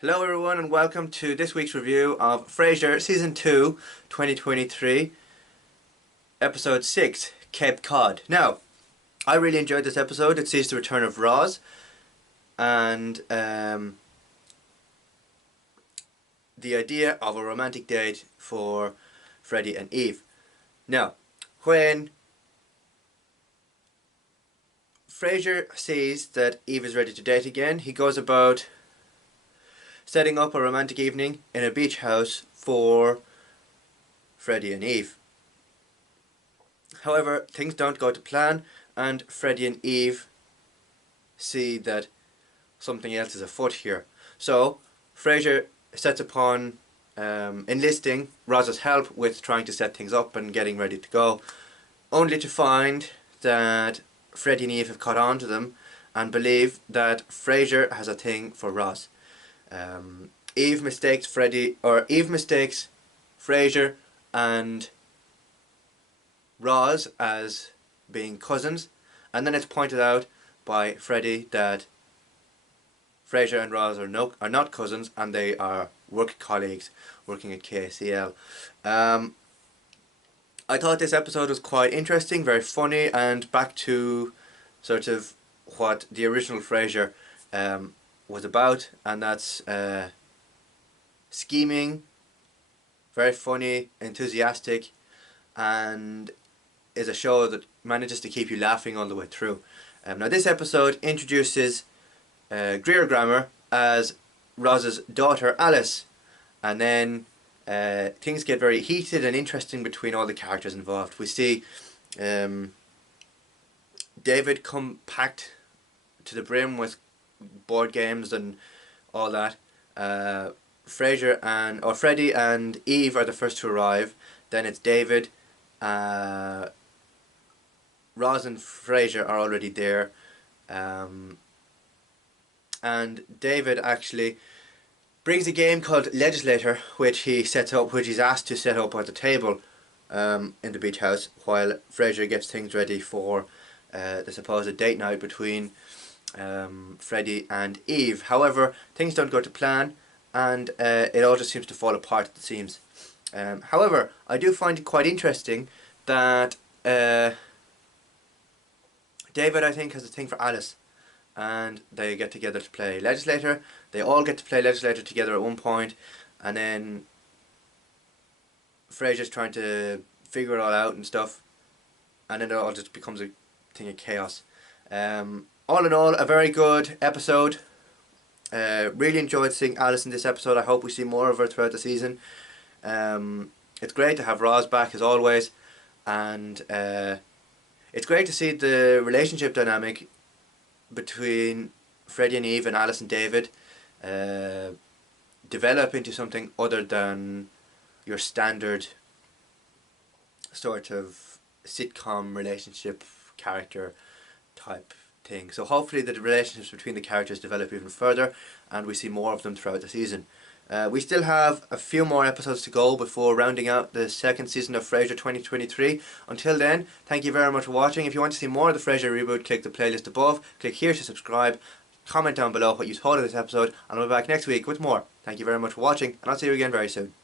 Hello everyone and welcome to this week's review of Frasier Season 2, 2023, Episode 6, Cape Cod. Now, I really enjoyed this episode. It sees the return of Roz and the idea of a romantic date for Freddy and Eve. Now, when Frasier sees that Eve is ready to date again, he goes about setting up a romantic evening in a beach house for Freddy and Eve. However, things don't go to plan, and Freddy and Eve see that something else is afoot here. So, Frasier sets upon enlisting Roz's help with trying to set things up and getting ready to go, only to find that Freddy and Eve have caught on to them and believe that Frasier has a thing for Roz. Eve mistakes Frasier and Roz as being cousins, and then it's pointed out by Freddy that Frasier and Roz are not cousins, and they are work colleagues working at KCL. I thought this episode was quite interesting, very funny, and back to sort of what the original Frasier was about, and that's scheming, very funny, enthusiastic, and is a show that manages to keep you laughing all the way through. Now this episode introduces Greer Grammar as Roz's daughter Alice, and then things get very heated and interesting between all the characters involved. We see David come packed to the brim with board games and all that. Freddy and Eve are the first to arrive. Then it's David. Roz and Frasier are already there. And David actually brings a game called Legislator, which he's asked to set up at the table in the beach house, while Frasier gets things ready for the supposed date night between Freddy and Eve. However, things don't go to plan, and it all just seems to fall apart at the seams. However, I do find it quite interesting that David, I think, has a thing for Alice, and they get together to play Legislator. They all get to play Legislator together at one point, and then Frasier's trying to figure it all out and stuff, and then it all just becomes a thing of chaos. All in all, a very good episode. Really enjoyed seeing Alice in this episode. I hope we see more of her throughout the season. It's great to have Roz back as always, and it's great to see the relationship dynamic between Freddy and Eve and Alice and David develop into something other than your standard sort of sitcom relationship character type thing. So hopefully the relationships between the characters develop even further, and we see more of them throughout the season. We still have a few more episodes to go before rounding out the second season of Frasier 2023. Until then, thank you very much for watching. If you want to see more of the Frasier reboot, click the playlist above, click here to subscribe, comment down below what you thought of this episode, and I'll be back next week with more. Thank you very much for watching, and I'll see you again very soon.